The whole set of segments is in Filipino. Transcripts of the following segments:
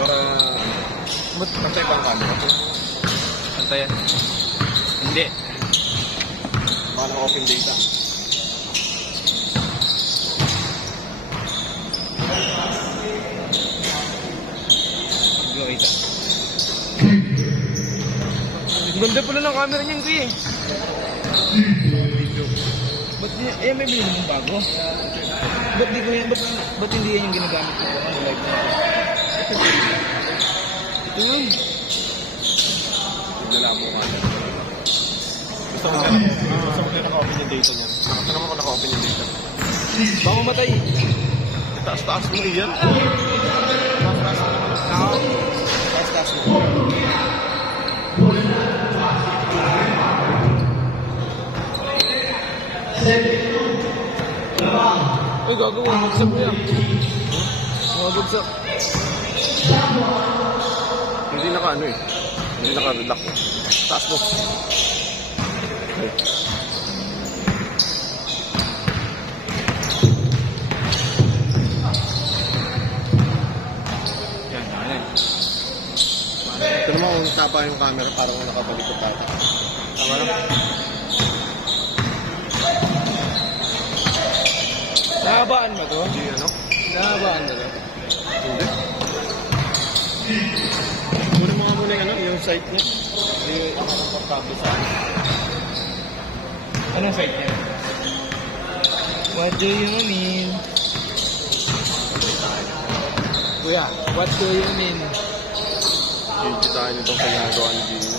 Para pantay bang camera ko? Pantayan. Hindi. Para open data. Hindi ko kita. Ganda pala ng camera niyan, kuya. Ba't niya, may bilhin mong bago? Ba't di ko yan, ba't hindi yan yung ginagamit ko? Ano, live na ito? Ito yun. Nagdala mo ka. Gusto ko na naka-open yung data niyan. Nakita naman ko naka-open yung data. Baka mamatay. Taas-taas mo iyan. Taas-taas mo. Uy, gago, wabagsak mo yan. Wabagsak. Hindi naka-ano eh. Hindi naka-redact eh. Taas mo. Okay. Yan, yan. Ito naman kung tapa yung camera para kung nakabalik ko tayo. Tama lang. Nahabaan mo to? Hindi ano? Nahabaan mo to? Hindi. Muna mga muna yung ano, yung site niya. Hindi ako komportable sa akin. Anong site niya? What do you mean? Kuya, what do you mean? Hindi tayo nitong ginagawa ni Gino.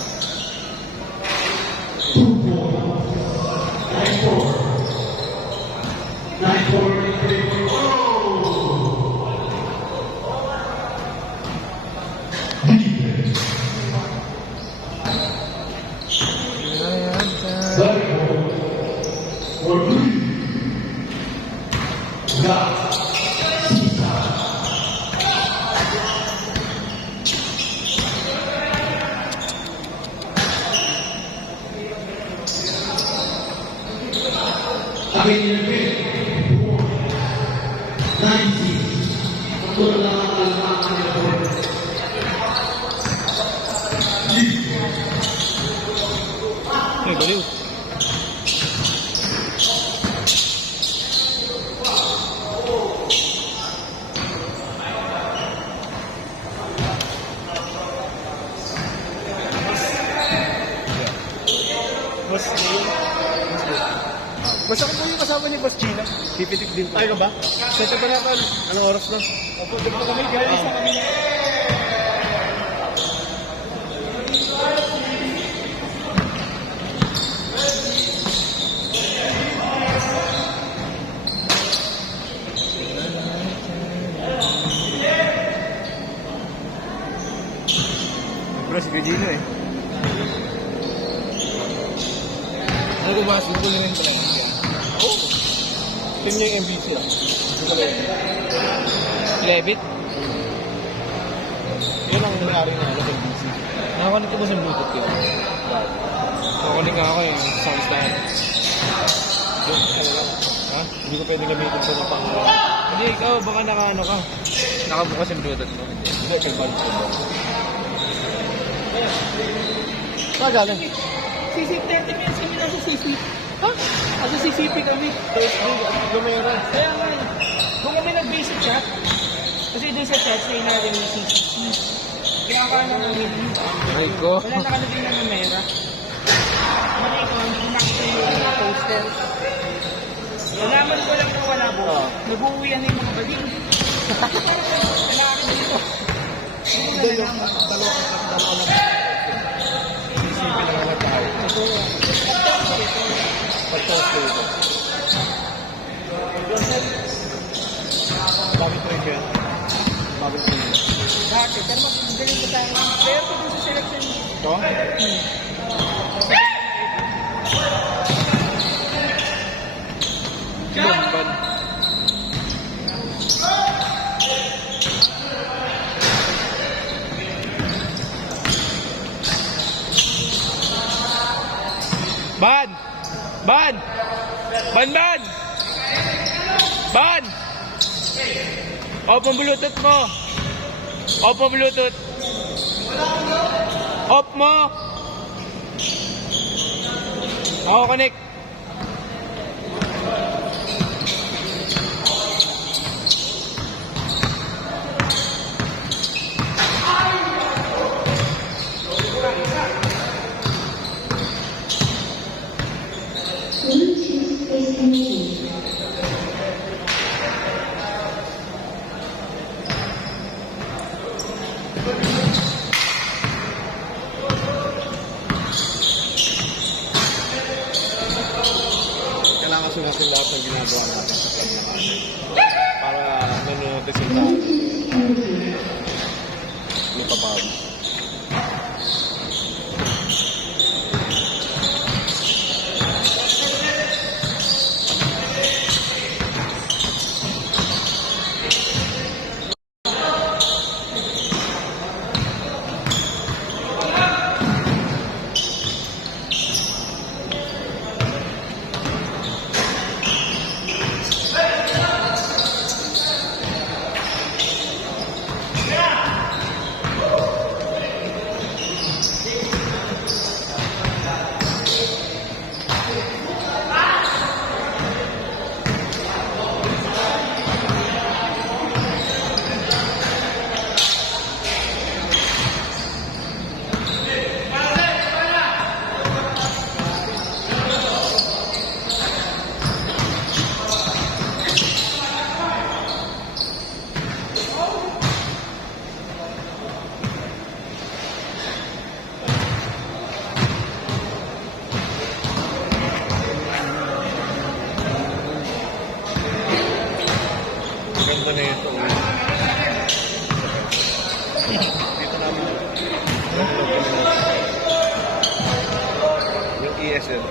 Ay, baliw. Boss Gino? Basta ko po yung kasama ni Boss Gino. Pipitik din po. Ay ka ba? Set up na natin. Anong oras na? Opo, dito kami. Galing sa kami. Bro, si Gino eh. Ano ko ba? Siguro rin pala yun. Oo. Team niya yung MVC ah. Ito ba yun? Levit? Yun ang nangyari na ano, MVC. Nakakunik ko ba sa Bluetooth ko? Nakakunik nga ako yung sound stand. Doon ka na lang. Ha? Hindi ko pwede gamitin ito na pang... Hindi, ikaw baka naka-ano ka. Nakabukas yung Bluetooth mo. Hindi, kay Bal ko ba? Saan galing? CC30 minutes kami nasa CC. Ha? Nasa CCP kami. Lumera. Kaya nga eh. Kung kami nag-basic chat, kasi dun sa chat, say natin yung CCP. Kaya akala namin, Ay ko. wala nakalagay na numera. Mali ko, hindi nakita yung poster. Nalaman ko lang na wala po. Nag-uwian na yung mga baling. Kailangan dito. Hindi, yung dalawa lang. Isipin na lang tayo. Ito. Pag-toast ko ito. Bakit ko rin kaya? Bakit ko rin? Bakit? Pero magaling ko tayo. Player ko dun sa selection. Ito? Bad. Ban! Ban! Ban! Ban! Ban! O, pambulutot mo! Oppo Bluetooth. Off mo. Ako connect. Kailangan sumasin lahat ng ginagawa natin sa club na natin. Para nanonood sila. Lupabawi. Ganda na ito. Dito namin. Yung ESL.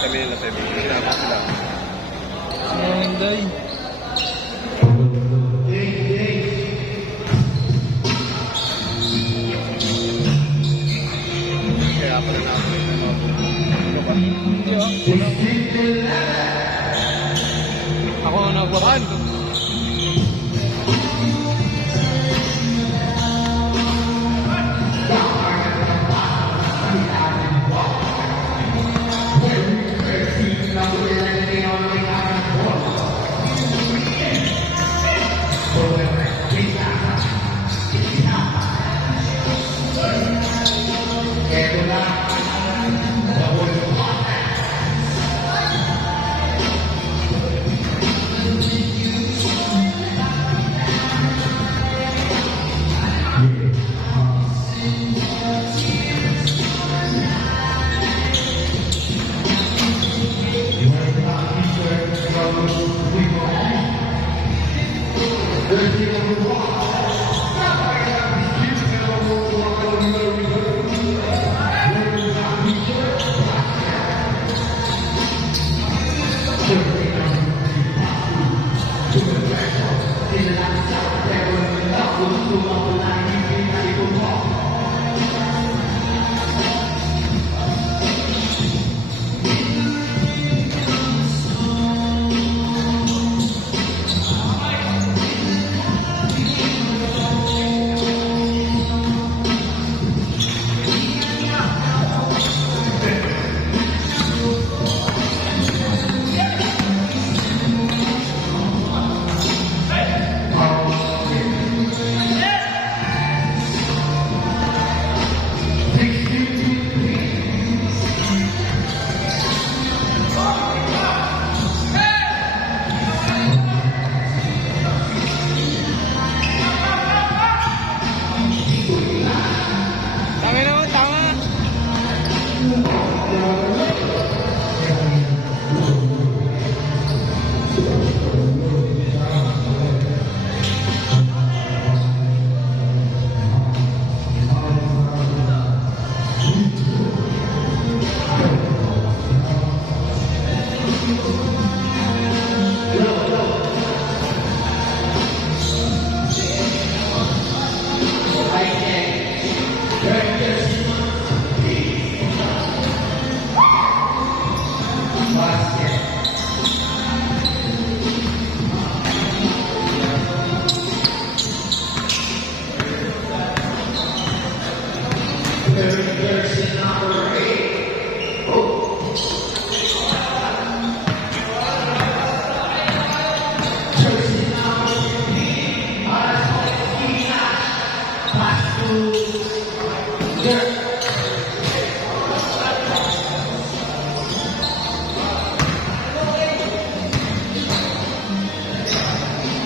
Kami nila sa ibig. Sinama sila. Hyundai. Kaya pala namin. Ano ba? Hindi ah. Ako ang nagwakan.